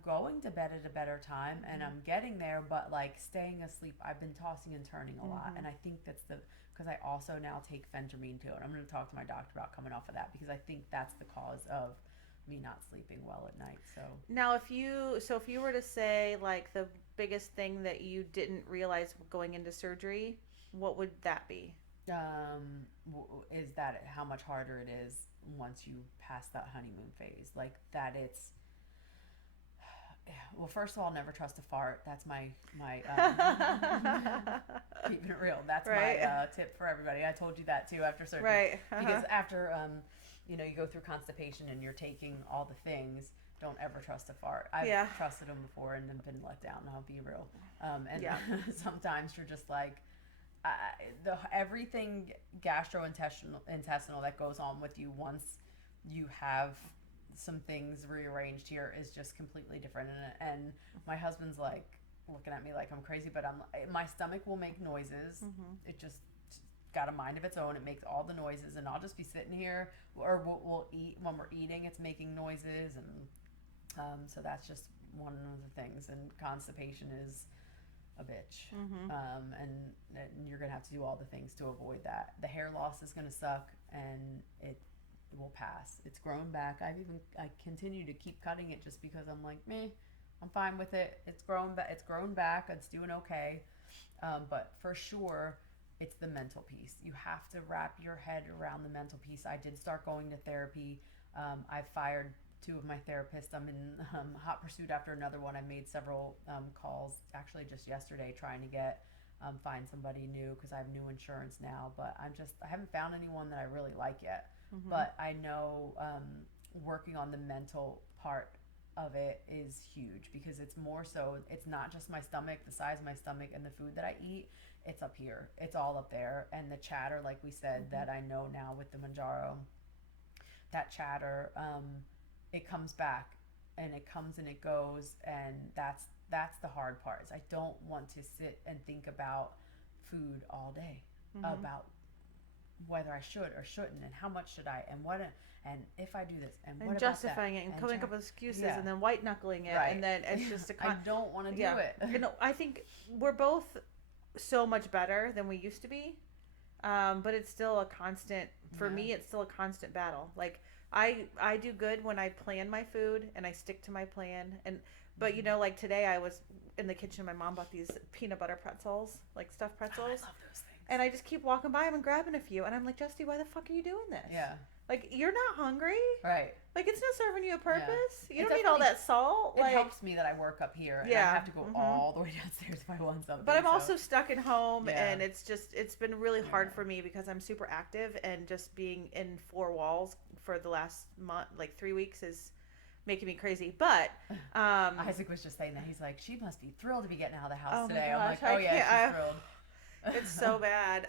going to bed at a better time, and I'm getting there, but like staying asleep, I've been tossing and turning a lot. And I think that's because I also now take phentermine too, and I'm going to talk to my doctor about coming off of that, because I think that's the cause of me not sleeping well at night. So now, if you were to say like the biggest thing that you didn't realize going into surgery, what would that be? Is that how much harder it is once you pass that honeymoon phase? Like that it's well, first of all, never trust a fart. That's my keeping it real. That's Right. my tip for everybody. I told you that too after surgery. Right. Because after you know, you go through constipation and you're taking all the things. Don't ever trust a fart. I've Yeah. trusted them before and then been let down. I'll be real. And Yeah. sometimes you're just like, I, everything gastrointestinal that goes on with you once you have some things rearranged here is just completely different. And my husband's like looking at me like I'm crazy, but my stomach will make noises. It just got a mind of its own. It makes all the noises, and I'll just be sitting here, or we'll eat when we're eating. It's making noises, and so that's just one of the things. And constipation is a bitch. And you're gonna have to do all the things to avoid that. The hair loss is gonna suck, and it will pass. It's grown back. I continue to keep cutting it just because I'm like, meh, I'm fine with it. It's grown back. It's grown back. It's doing okay. But for sure, it's the mental piece. You have to wrap your head around the mental piece. I did start going to therapy. I fired two of my therapists. I'm in hot pursuit after another one. I made several calls actually just yesterday trying to get find somebody new because I have new insurance now. But I haven't found anyone that I really like yet. But I know working on the mental part of it is huge because it's more so, it's not just my stomach, the size of my stomach and the food that I eat. It's up here. It's all up there. And the chatter, like we said, that I know now with the Manjaro, that chatter, it comes back and it comes and it goes. And that's the hard part is I don't want to sit and think about food all day, about whether I should or shouldn't, and how much should I, and what, and if I do this, and what And about justifying that, it and coming up with excuses yeah. and then white knuckling it, Right. and then it's just a I don't want to do yeah. it. You know, I think we're both so much better than we used to be, but it's still a constant. For Yeah. me, it's still a constant battle. Like I do good when I plan my food and I stick to my plan. And but you know, like today I was in the kitchen. My mom bought these peanut butter pretzels, like stuffed Oh, I pretzels. love those things. And I just keep walking by them and grabbing a few. And I'm like, Justy, why the fuck are you doing this? Yeah. Like, you're not hungry. Right. Like, it's not serving you a purpose. You It don't need all that salt. It Like, helps me that I work up here and I Yeah. have to go all the way downstairs if I want something. but I'm so- also stuck at home, Yeah. and it's been really hard Yeah. for me because I'm super active, and just being in four walls for the last month, like 3 weeks, is making me crazy. But Isaac was just saying that. He's like, she must be thrilled to be getting out of the house Oh my today. I'm gosh, like, I oh yeah, can't- she's thrilled. it's so bad.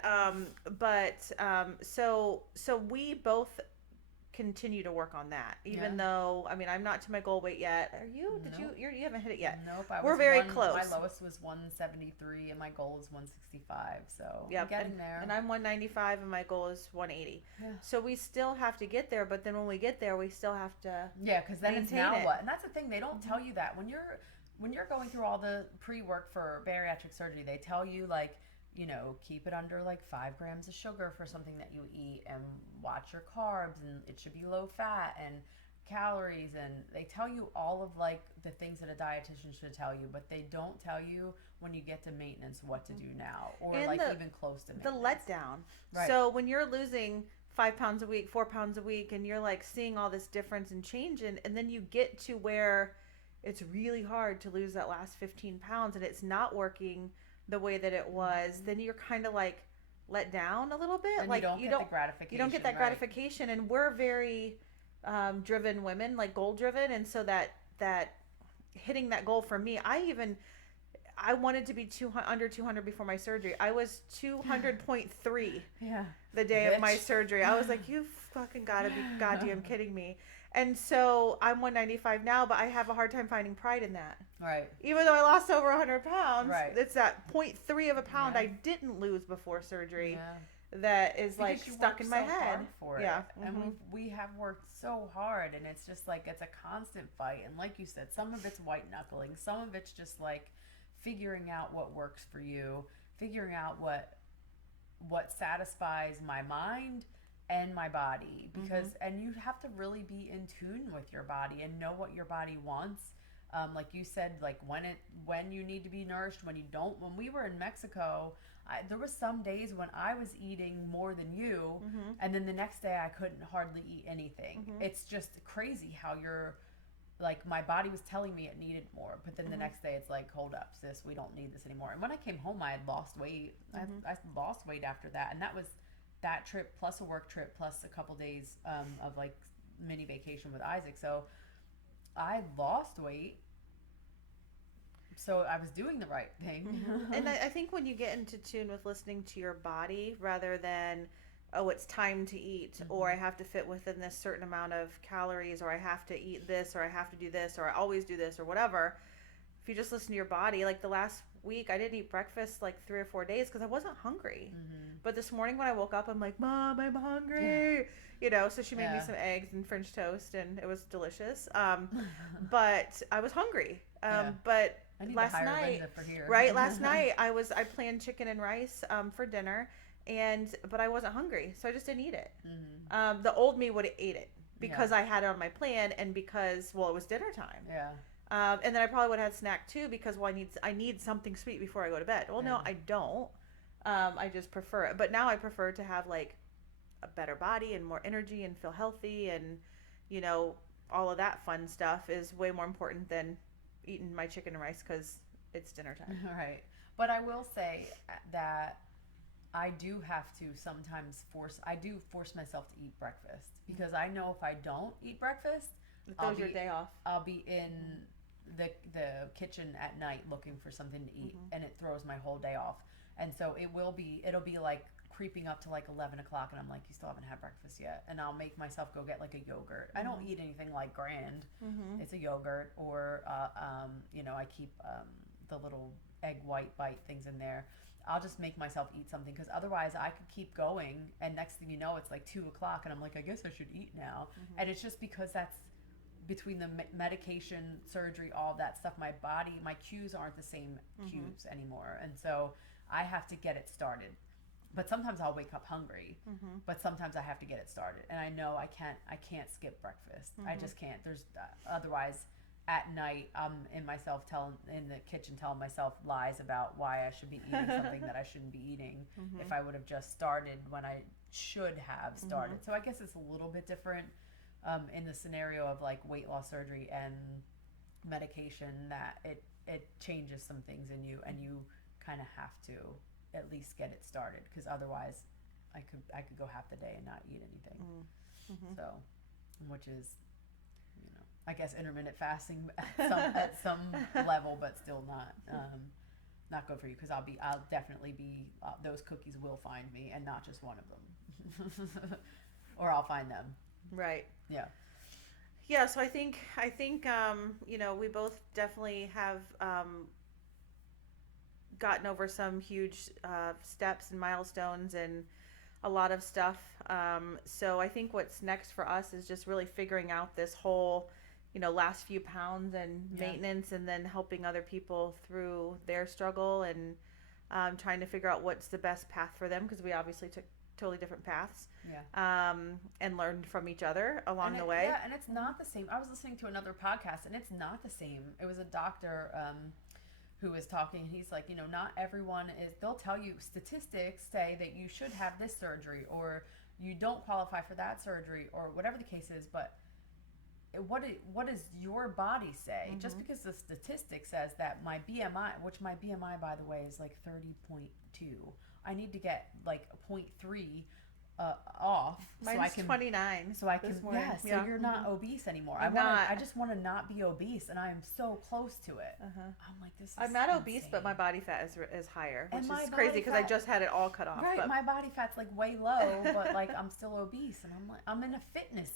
So we both continue to work on that, even Yeah. though, I mean, I'm not to my goal weight yet. Are you? Did Nope. you haven't hit it yet? Nope. We're very My close. lowest was 173 and my goal is 165. So Yep, I'm getting there. And I'm 195 and my goal is 180. Yeah. So we still have to get there, but then when we get there, we still have to. Yeah, because then it's maintain now it. what? And that's the thing, they don't tell you that when you're going through all the pre-work for bariatric surgery. They tell you like, you know, keep it under like 5 grams of sugar for something that you eat, and watch your carbs, and it should be low fat and calories, and they tell you all of like the things that a dietitian should tell you, but they don't tell you when you get to maintenance what to do now, or And like the- even close to The maintenance. letdown. Right. So when you're losing 5 pounds a week, 4 pounds a week, and you're like seeing all this difference and change, and then you get to where it's really hard to lose that last 15 pounds, and it's not working the way that it was, then you're kind of like let down a little bit. And like you don't get the gratification. you don't get that right. gratification, and we're very driven women, like goal driven, and so that hitting that goal for me, I wanted to be under 200 before my surgery. I was 200.3 Yeah. the day of my Bitch. surgery. I was like, you fucking gotta be goddamn kidding me. And so I'm 195 now, but I have a hard time finding pride in that. Right. Even though I lost over 100 pounds, Right. it's that 0.3 of a pound Yeah. I didn't lose before surgery Yeah. that is like Because you stuck work in my so head. hard for it. Yeah. And Mhm. we have worked so hard, and it's just like it's a constant fight. And like you said, some of it's white knuckling, some of it's just like figuring out what works for you, figuring out what satisfies my mind and my body, because and you have to really be in tune with your body and know what your body wants. Like you said, like when you need to be nourished, when you don't. When we were in Mexico, there was some days when I was eating more than you, and then the next day I couldn't hardly eat anything. It's just crazy how you're like, my body was telling me it needed more, but then the next day it's like, hold up, sis, we don't need this anymore. And when I came home, I had lost weight. I lost weight after that, and that was that trip plus a work trip plus a couple days of like mini vacation with Isaac. So I lost weight. So I was doing the right thing. And I think when you get into tune with listening to your body rather than, oh, it's time to eat, or I have to fit within this certain amount of calories, or I have to eat this, or I have to do this, or I always do this, or whatever. If you just listen to your body, like the last week, I didn't eat breakfast like 3 or 4 days because I wasn't hungry. But this morning when I woke up, I'm like, Mom, I'm hungry. You know, so she made me some eggs and French toast, and it was delicious. But I was hungry. But last night, right? Last night I planned chicken and rice for dinner, but I wasn't hungry, so I just didn't eat it. The old me would have ate it because I had it on my plan, and because, well, it was dinner time. And then I probably would have had snack too because, well, I need something sweet before I go to bed. Well, no, I don't. I just prefer it. But now I prefer to have like a better body and more energy and feel healthy, and you know, all of that fun stuff is way more important than eating my chicken and rice because it's dinner time. Right. But I will say that I do have to sometimes force myself to eat breakfast because I know if I don't eat breakfast, It throws your day off. I'll be in the kitchen at night looking for something to eat, and it throws my whole day off. And so it'll be like creeping up to like 11 o'clock, and I'm like, you still haven't had breakfast yet, and I'll make myself go get like a yogurt. I don't eat anything like grand. It's a yogurt, or you know, I keep the little egg white bite things in there. I'll just make myself eat something because otherwise I could keep going, and next thing you know, it's like 2 o'clock, and I'm like, I guess I should eat now. And it's just because that's between the medication, surgery, all that stuff. My cues aren't the same cues anymore, and so I have to get it started. But sometimes I'll wake up hungry, but sometimes I have to get it started, and I know I can't skip breakfast. I just can't. There's otherwise. At night, I'm in the kitchen telling myself lies about why I should be eating something that I shouldn't be eating if I would have just started when I should have started. So I guess it's a little bit different in the scenario of like weight loss surgery and medication, that it changes some things in you, and you kind of have to at least get it started, because otherwise I could go half the day and not eat anything. So, which is, I guess, intermittent fasting at some level, but still not good for you, because I'll definitely be those cookies will find me, and not just one of them, or I'll find them. Right. Yeah. Yeah. So I think you know, we both definitely have gotten over some huge steps and milestones and a lot of stuff. So I think what's next for us is just really figuring out this whole, you know, last few pounds and maintenance, and then helping other people through their struggle, and trying to figure out what's the best path for them, because we obviously took totally different paths. And learned from each other along the way. Yeah, and it's not the same. I was listening to another podcast, and it's not the same. It was a doctor who was talking. He's like, you know, not everyone is. They'll tell you statistics say that you should have this surgery, or you don't qualify for that surgery, or whatever the case is, but what does your body say? Just because the statistic says that my BMI, which my BMI, by the way, is like 30.2, I need to get like 0.3 off. Mine's so I can 29. So I can, this morning. So you're not obese anymore. I just want to not be obese, and I am so close to it. I'm like, this is I'm not insane. obese, but my body fat is higher, which And is crazy because I just had it all cut off. Right, but my body fat's like way low, but like I'm still obese, and I'm like, I'm in a fitness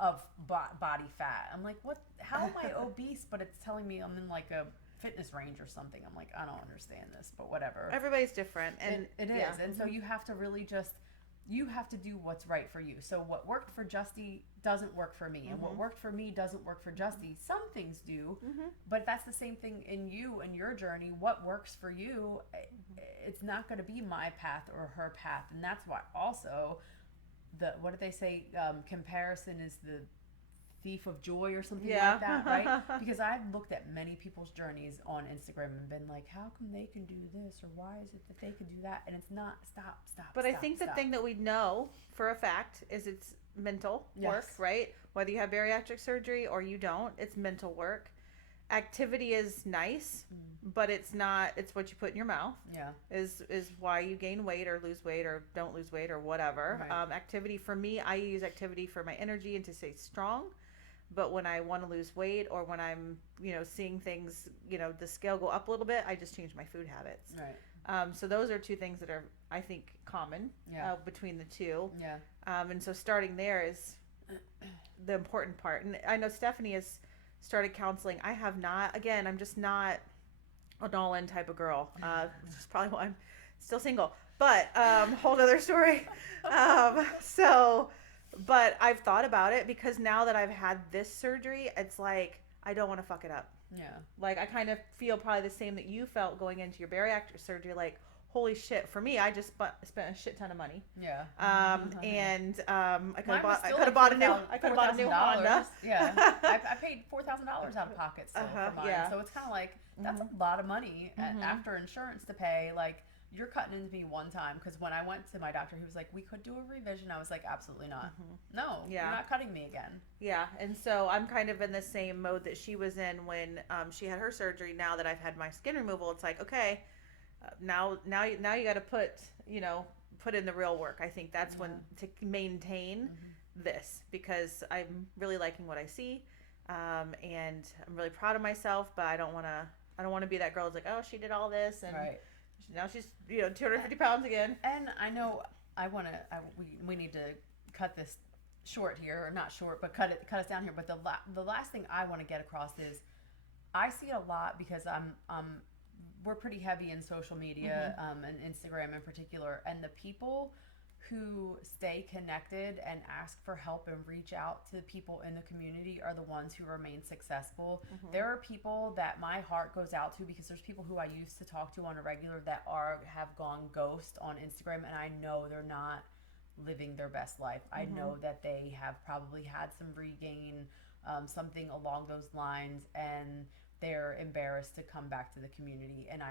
of body fat. I'm like, what? How am I obese? But it's telling me I'm in like a fitness range or something. I'm like, I don't understand this, but whatever. Everybody's different, and it is, and so you have to really just. You have to do what's right for you. So what worked for Justy doesn't work for me, and what worked for me doesn't work for Justy. Some things do, but that's the same thing in you and your journey. What works for you, it's not going to be my path or her path, and that's why also what did they say? Comparison is the thief of joy or something Yeah. like that, right? Because I've looked at many people's journeys on Instagram and been like, how come they can do this, or why is it that they can do that? And it's not. But I think the thing that we know for a fact is it's mental work, Yes. right? Whether you have bariatric surgery or you don't, it's mental work. Activity is nice, but it's not. It's what you put in your mouth. Yeah. Is why you gain weight or lose weight or don't lose weight or whatever. Right. Activity for me, I use activity for my energy and to stay strong. But when I want to lose weight or when I'm, seeing things, the scale go up a little bit, I just change my food habits. Right. So those are two things that are, I think, common Yeah. between the two. Yeah. And so starting there is the important part. And I know Stephanie has started counseling. I have not. Again, I'm just not an all-in type of girl, which is probably why I'm still single. But whole other story. But I've thought about it because now that I've had this surgery, it's like I don't want to fuck it up. Yeah. Like I kind of feel probably the same that you felt going into your bariatric surgery. Like, holy shit! For me, I just spent a shit ton of money. Yeah. I could have bought a new Honda. Yeah. I paid $4,000 out of pocket still for mine. Yeah. So it's kind of like that's a lot of money after insurance to pay. Like you're cutting into me one time because when I went to my doctor, he was like, "We could do a revision." I was like, "Absolutely not. No, you're not cutting me again." Yeah, and so I'm kind of in the same mode that she was in when she had her surgery. Now that I've had my skin removal, it's like, okay, now you got to put in the real work. I think that's when to maintain this because I'm really liking what I see, and I'm really proud of myself. But I don't want to be that girl who's like, oh, she did all this and now she's 250 pounds again. And I know we need to cut this short here, or not short, but cut us down here. But the last thing I want to get across is I see it a lot because we're pretty heavy in social media, and Instagram in particular, and the people who stay connected and ask for help and reach out to people in the community are the ones who remain successful. There are people that my heart goes out to because there's people who I used to talk to on a regular that have gone ghost on Instagram, and I know they're not living their best life. I know that they have probably had some regain, something along those lines, and they're embarrassed to come back to the community. And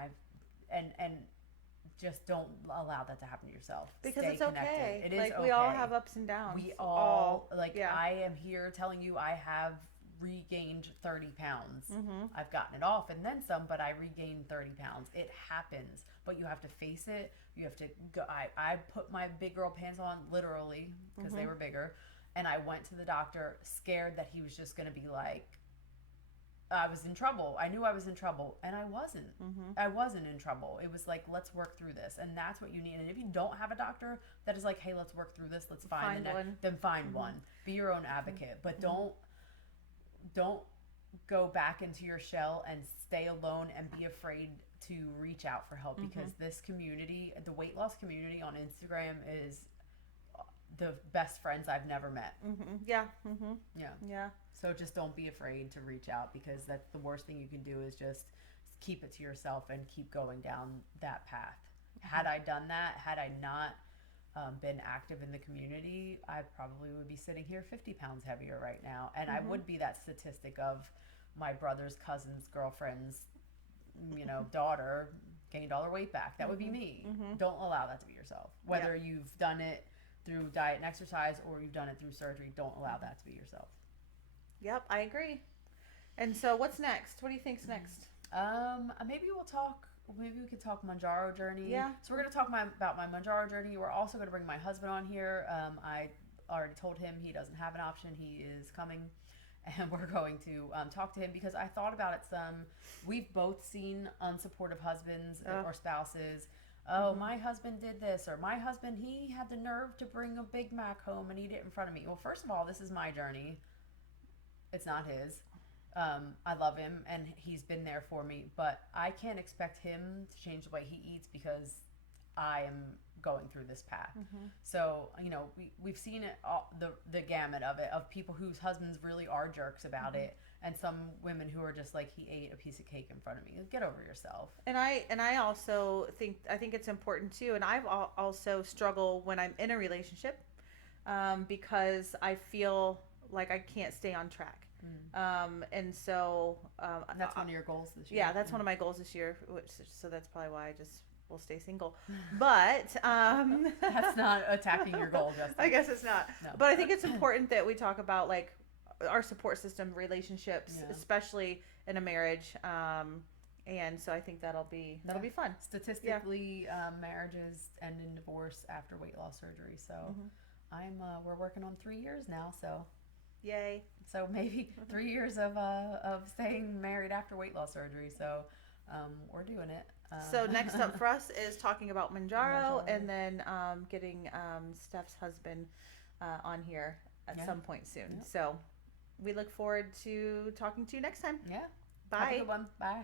just don't allow that to happen to yourself. Because Stay it's okay. connected. It is like okay. we all have ups and downs. We all yeah. I am here telling you I have regained 30 pounds. I've gotten it off and then some, but I regained 30 pounds. It happens, but you have to face it. You have to go. I put my big girl pants on literally because they were bigger, and I went to the doctor scared that he was just going to be like, I was in trouble. I knew I was in trouble, and I wasn't. I wasn't in trouble. It was like, let's work through this, and that's what you need. And if you don't have a doctor that is like, hey, let's work through this, let's find one. Then find one. Be your own advocate, but don't go back into your shell and stay alone and be afraid to reach out for help because this community, the weight loss community on Instagram, is the best friends I've never met. Yeah. Yeah. So just don't be afraid to reach out because that's the worst thing you can do is just keep it to yourself and keep going down that path. Had I done that, had I not been active in the community, I probably would be sitting here 50 pounds heavier right now. And I would be that statistic of my brother's cousin's girlfriend's, daughter gained all her weight back. That would be me. Don't allow that to be yourself. Whether you've done it through diet and exercise or you've done it through surgery, don't allow that to be yourself. Yep, I agree. And so what's next? What do you think's next? Maybe we could talk Manjaro journey. Yeah. So we're going to talk about my Manjaro journey. We're also going to bring my husband on here. I already told him he doesn't have an option. He is coming, and we're going to talk to him because I thought about it some. We've both seen unsupportive husbands or spouses. Oh, my husband did this, or my husband, he had the nerve to bring a Big Mac home and eat it in front of me. Well, first of all, this is my journey. It's not his. I love him and he's been there for me, but I can't expect him to change the way he eats because I am going through this path. So, we've seen it all, the gamut of it, of people whose husbands really are jerks about it, and some women who are just like, he ate a piece of cake in front of me. Get over yourself. And I also think it's important too, and I've also struggle when I'm in a relationship because I feel like I can't stay on track. And so That's one of your goals this year. yeah, that's one of my goals this year. So that's probably why I just will stay single. But That's not attacking your goal, Justin. I guess it's not. No. But I think it's important that we talk about like our support system, relationships, Yeah. especially in a marriage. And so I think that'll be fun. Statistically, marriages end in divorce after weight loss surgery. So we're working on 3 years now. Yay. So maybe 3 years of staying married after weight loss surgery. So we're doing it. So next up for us is talking about Manjaro, Manjaro. and then getting Steph's husband on here at some point soon. Yep. So we look forward to talking to you next time. Yeah. Bye. Have a good one. Bye.